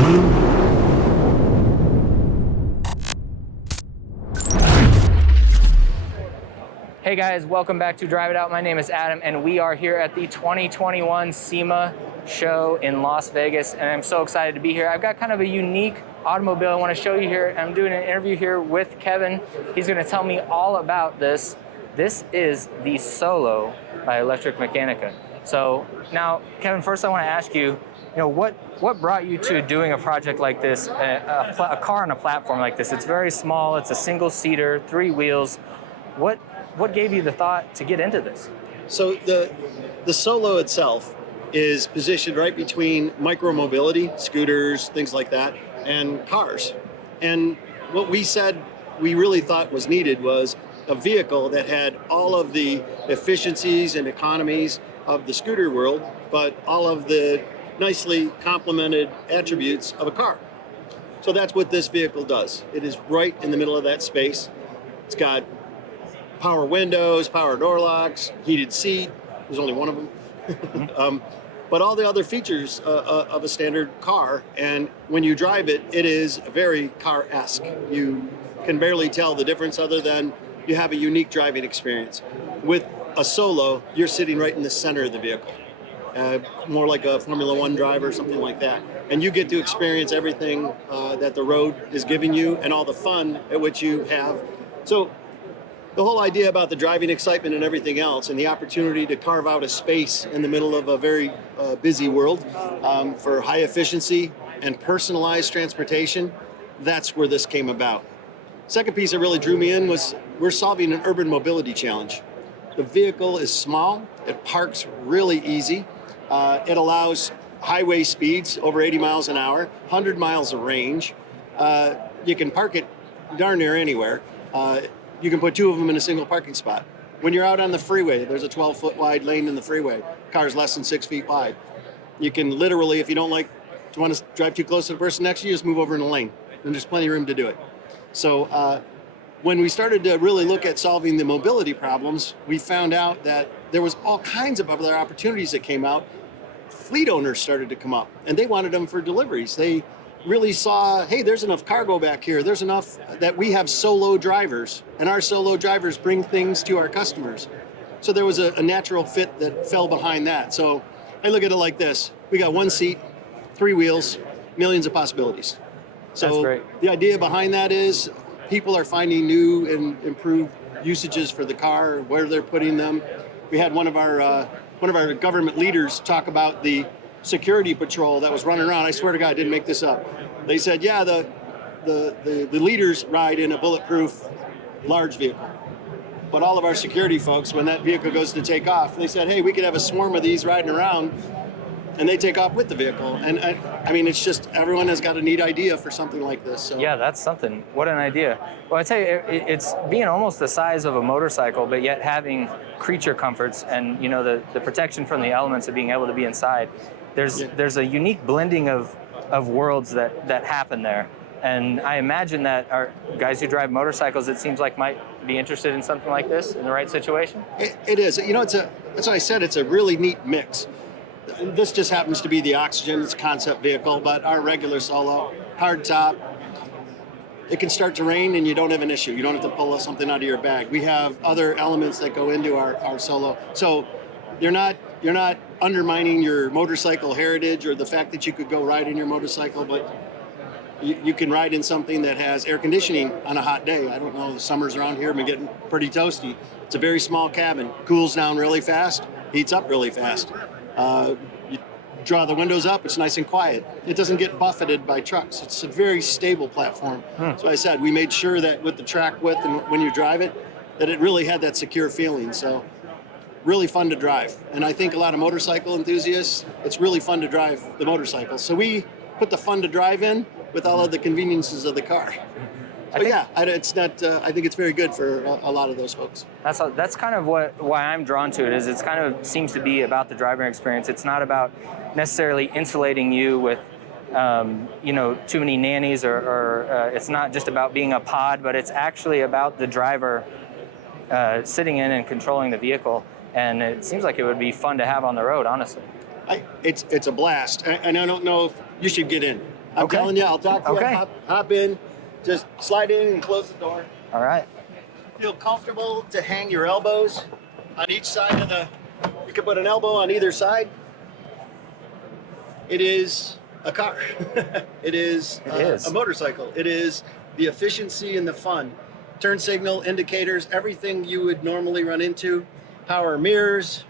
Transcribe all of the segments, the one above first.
Hey guys, welcome back to Drive It Out. My name is Adam, and we are here at the 2021 SEMA show in Las Vegas, and I'm so excited to be here. I've got kind of a unique automobile I want to show you here. I'm doing an interview here with Kevin. He's going to tell me all about this. This is the Solo by ElectraMeccanica. So now, Kevin, first I want to ask you, what brought you to doing a project like this, a car on a platform like this? It's very small. It's a single-seater, 3 wheels. What gave you the thought to get into this? So the Solo itself is positioned right between micro-mobility, scooters, things like that, and cars. And what we said we really thought was needed was a vehicle that had all of the efficiencies and economies of the scooter world, but all of the nicely complemented attributes of a car. So that's what this vehicle does. It is right in the middle of that space. It's got power windows, power door locks, heated seat. There's only one of them. But all the other features of a standard car, and when you drive it, it is very car-esque. You can barely tell the difference other than you have a unique driving experience. With a Solo, you're sitting right in the center of the vehicle, more like a Formula One driver or something like that. And you get to experience everything that the road is giving you and all the fun at which you have. So the whole idea about the driving excitement and everything else and the opportunity to carve out a space in the middle of a very busy world for high efficiency and personalized transportation, that's where this came about. Second piece that really drew me in was we're solving an urban mobility challenge. The vehicle is small, it parks really easy, it allows highway speeds over 80 miles an hour, 100 miles of range. You can park it darn near anywhere. You can put 2 of them in a single parking spot. When you're out on the freeway, there's a 12-foot wide lane in the freeway. Car's less than 6 feet wide. You can literally, if you don't want to drive too close to the person next to you, just move over in the lane. And there's plenty of room to do it. So when we started to really look at solving the mobility problems, we found out that there was all kinds of other opportunities that came out. Fleet owners started to come up, and they wanted them for deliveries. They really saw, hey, there's enough cargo back here. There's enough that we have Solo drivers, and our Solo drivers bring things to our customers. So there was a natural fit that fell behind that. So I look at it like this. We got 1 seat, 3 wheels, millions of possibilities. So that's great. The idea behind that is people are finding new and improved usages for the car, where they're putting them. We had one of our government leaders talk about the security patrol that was running around. I swear to God, I didn't make this up. They said, yeah, the leaders ride in a bulletproof large vehicle. But all of our security folks, when that vehicle goes to take off, they said, hey, we could have a swarm of these riding around, and they take off with the vehicle. And I mean, it's just, everyone has got a neat idea for something like this. So. Yeah, that's something. What an idea. Well, I tell you, it's being almost the size of a motorcycle, but yet having creature comforts and, the protection from the elements of being able to be inside. There's a unique blending of worlds that happen there. And I imagine that our guys who drive motorcycles, it seems like, might be interested in something like this in the right situation. It is. That's what I said. It's a really neat mix. This just happens to be the Oxygen. It's a concept vehicle, but our regular Solo, hard top, it can start to rain and you don't have an issue. You don't have to pull something out of your bag. We have other elements that go into our Solo. So you're not undermining your motorcycle heritage or the fact that you could go ride in your motorcycle, but you can ride in something that has air conditioning on a hot day. I don't know, the summers around here have been getting pretty toasty. It's a very small cabin, cools down really fast, heats up really fast. You draw the windows up, it's nice and quiet. It doesn't get buffeted by trucks. It's a very stable platform. So I said, we made sure that with the track width and when you drive it, that it really had that secure feeling. So really fun to drive. And I think a lot of motorcycle enthusiasts, it's really fun to drive the motorcycle. So we put the fun to drive in with all of the conveniences of the car. So it's not. I think it's very good for a lot of those folks. That's kind of why I'm drawn to it. Is it's kind of seems to be about the driving experience. It's not about necessarily insulating you with too many nannies, or it's not just about being a pod, but it's actually about the driver sitting in and controlling the vehicle. And it seems like it would be fun to have on the road, honestly. It's a blast, and I don't know if you should get in. I'm Okay. telling you, I'll talk to Okay. you. Hop in, just slide in and close the door. All right. Feel comfortable to hang your elbows on each side of the, you can put an elbow on either side. It is a car. It is a motorcycle. It is the efficiency and the fun. Turn signal, indicators, everything you would normally run into. Power mirrors.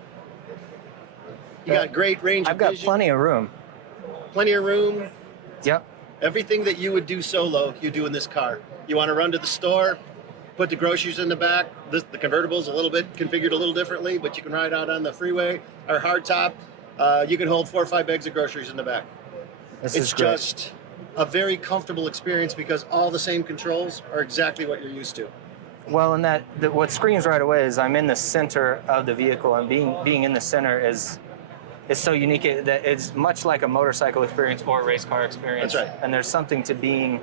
You got great range of I've got vision. plenty of room. Plenty of room. Yep. Everything that you would do solo, you do in this car. You want to run to the store, put the groceries in the back. The convertible's a little bit configured a little differently, but you can ride out on the freeway or hardtop. You can hold 4 or 5 bags of groceries in the back. It's just a very comfortable experience because all the same controls are exactly what you're used to. Well, and what screams right away is I'm in the center of the vehicle, and being in the center is so unique that it's much like a motorcycle experience or a race car experience. That's right. And there's something to being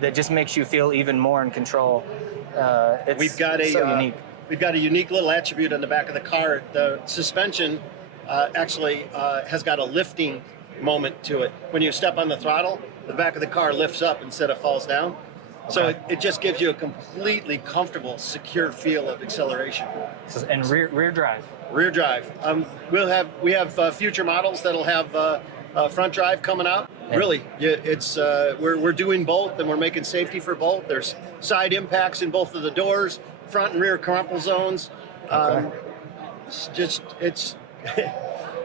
that just makes you feel even more in control. It's so unique. We've got a unique little attribute on the back of the car. The suspension actually has got a lifting moment to it. When you step on the throttle, the back of the car lifts up instead of falls down. So it just gives you a completely comfortable, secure feel of acceleration. And rear drive. Rear drive. We have future models that'll have front drive coming out. Yeah. Really, we're doing both, and we're making safety for both. There's side impacts in both of the doors, front and rear crumple zones. It's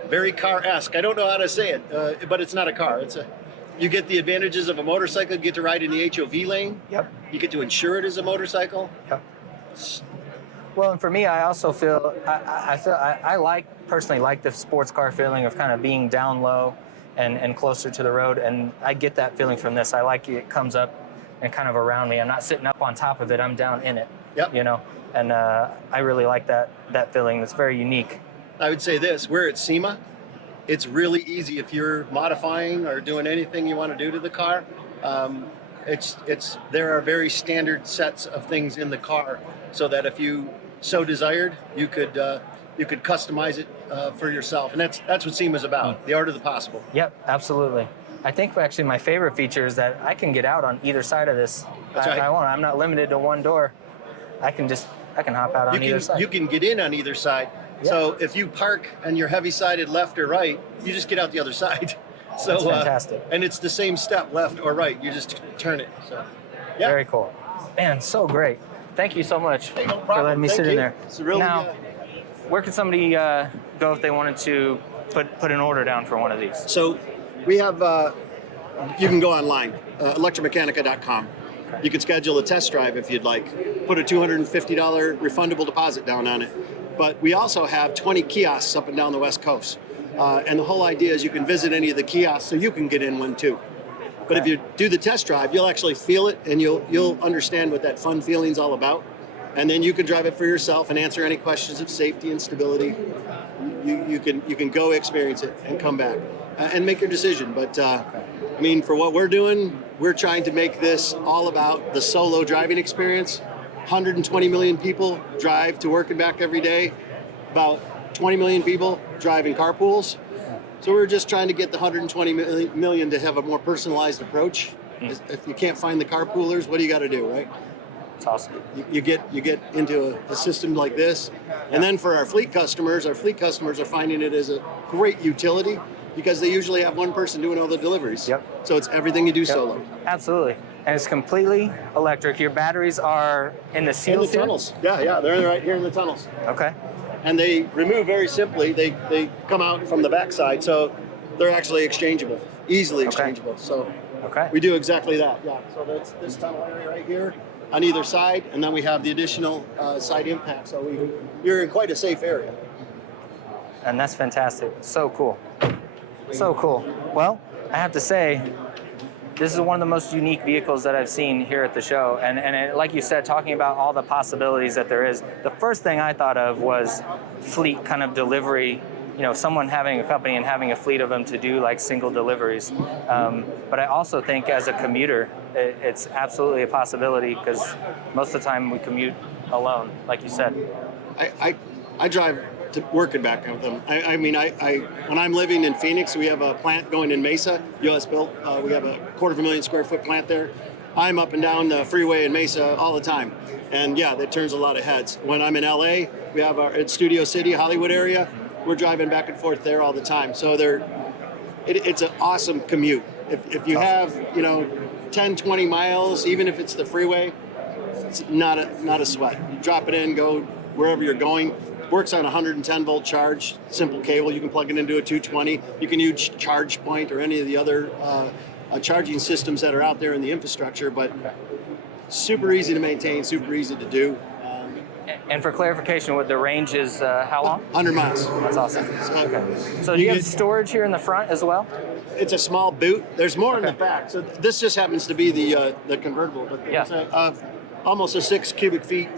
very car-esque. I don't know how to say it, but it's not a car. You get the advantages of a motorcycle. You get to ride in the HOV lane. Yep. You get to insure it as a motorcycle. Yep. Well, and for me, I also feel I personally like the sports car feeling of kind of being down low and closer to the road, and I get that feeling from this. I like it comes up and kind of around me. I'm not sitting up on top of it. I'm down in it. Yep. You know, and I really like that feeling. It's very unique. I would say this: we're at SEMA. It's really easy if you're modifying or doing anything you want to do to the car. There are very standard sets of things in the car, so that if you so desired, you could customize it for yourself, and that's what SEMA's about, the art of the possible. Yep, absolutely. I think actually my favorite feature is that I can get out on either side of this. That's right. I want. I'm not limited to one door. I can hop out on either side. You can get in on either side. Yep. So if you park and you're heavy-sided left or right, you just get out the other side. So That's fantastic. And it's the same step, left or right. You just turn it. So yeah. Very cool. Man, so great. Thank you so much Hey, no for problem. letting me Thank sit you. in there. It's really, now, where could somebody go if they wanted to put an order down for one of these? So we have, you can go online, ElectraMeccanica.com. You can schedule a test drive if you'd like. Put a $250 refundable deposit down on it. But we also have 20 kiosks up and down the West Coast. And the whole idea is you can visit any of the kiosks so you can get in one too. But if you do the test drive, you'll actually feel it, and you'll understand what that fun feeling's all about. And then you can drive it for yourself and answer any questions of safety and stability. You can go experience it and come back and make your decision. But I mean, for what we're doing, we're trying to make this all about the solo driving experience. 120 million people drive to work and back every day. About 20 million people drive in carpools. So we're just trying to get the 120 million to have a more personalized approach. If you can't find the carpoolers, what do you got to do, right? It's awesome. You get into a system like this. And then for our fleet customers are finding it as a great utility because they usually have one person doing all the deliveries. Yep. So it's everything you do solo. Absolutely. And it's completely electric. Your batteries are in the seals In the tunnels. Yeah, they're right here in the tunnels. Okay. And they remove very simply. They come out from the backside, so they're actually exchangeable, easily exchangeable. So we do exactly that. Yeah. So that's this tunnel area right here on either side, and then we have the additional side impact. So you're in quite a safe area. And that's fantastic. So cool. So cool. Well, I have to say, this is one of the most unique vehicles that I've seen here at the show. And like you said, talking about all the possibilities that there is, the first thing I thought of was fleet kind of delivery, you know, someone having a company and having a fleet of them to do like single deliveries. But I also think as a commuter, it's absolutely a possibility because most of the time we commute alone, like you said. I drive to working back with them. I mean, when I'm living in Phoenix, we have a plant going in Mesa, U.S. built. We have a 250,000 square foot plant there. I'm up and down the freeway in Mesa all the time. And yeah, that turns a lot of heads. When I'm in LA, we have our at Studio City, Hollywood area. We're driving back and forth there all the time. So it's an awesome commute. If you have, 10, 20 miles, even if it's the freeway, it's not a sweat. You drop it in, go wherever you're going. Works on 110 volt charge, simple cable. You can plug it into a 220. You can use ChargePoint or any of the other charging systems that are out there in the infrastructure, but super easy to maintain, super easy to do. And for clarification, what the range is, how long? 100 miles. That's awesome. So do you have storage here in the front as well? It's a small boot. There's more in the back. So this just happens to be the convertible, but yeah. It's almost a 6 cubic feet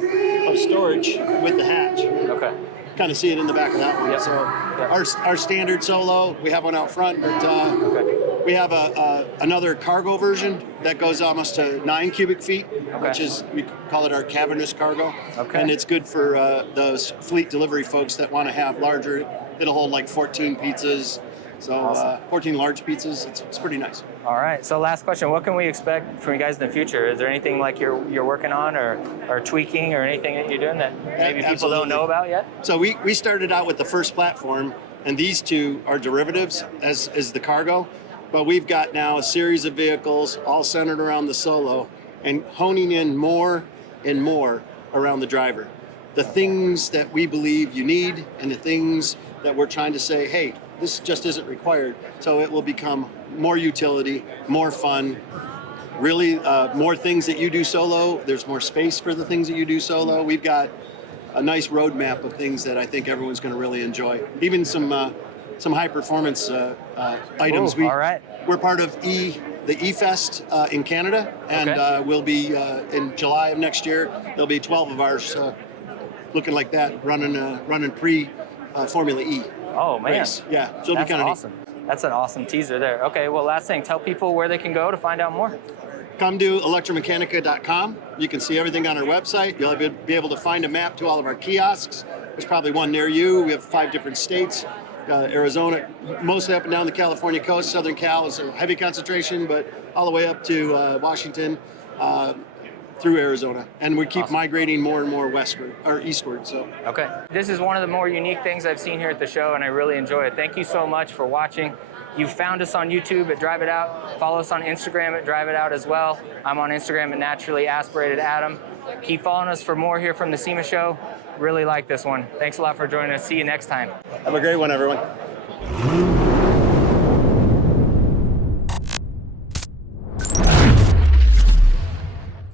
of storage with the hatch. Okay. Kind of see it in the back of that one. Yep. So Yep. Our standard Solo, we have one out front, but we have another cargo version that goes almost to 9 cubic feet, which is, we call it our cavernous cargo. Okay. And it's good for those fleet delivery folks that want to have larger. It'll hold like 14 pizzas. So awesome. 14 large pizzas. It's pretty nice. All right. So last question: what can we expect from you guys in the future? Is there anything like you're working on or tweaking or anything that you're doing that maybe people don't know about yet? So we started out with the first platform, and these two are derivatives as the cargo. But we've got now a series of vehicles all centered around the Solo and honing in more and more around the driver. The things that we believe you need and the things that we're trying to say, hey, this just isn't required. So it will become more utility, more fun, really more things that you do solo. There's more space for the things that you do solo. We've got a nice roadmap of things that I think everyone's going to really enjoy. Even some high performance items. Ooh, all right. We're part of the E-Fest in Canada, and we'll be in July of next year. There'll be 12 of ours looking like that, running pre-Formula E. Oh man, race. Yeah, so it'll that's be kind of awesome. That's an awesome teaser there. Okay, well, last thing, tell people where they can go to find out more. Come to ElectraMeccanica.com. You can see everything on our website. You'll be able to find a map to all of our kiosks. There's probably one near you. We have 5 different states. Arizona, mostly up and down the California coast. Southern Cal is a heavy concentration, but all the way up to Washington, through Arizona, and we keep migrating more and more westward or eastward. So okay, this is one of the more unique things I've seen here at the show, and I really enjoy it. Thank you so much for watching. You found us on YouTube at Drive It Out. Follow us on Instagram at Drive It Out as well. I'm on Instagram at Naturally Aspirated Adam. Keep following us for more here from the SEMA show. Really like this one. Thanks a lot for joining us. See you next time. Have a great one, everyone.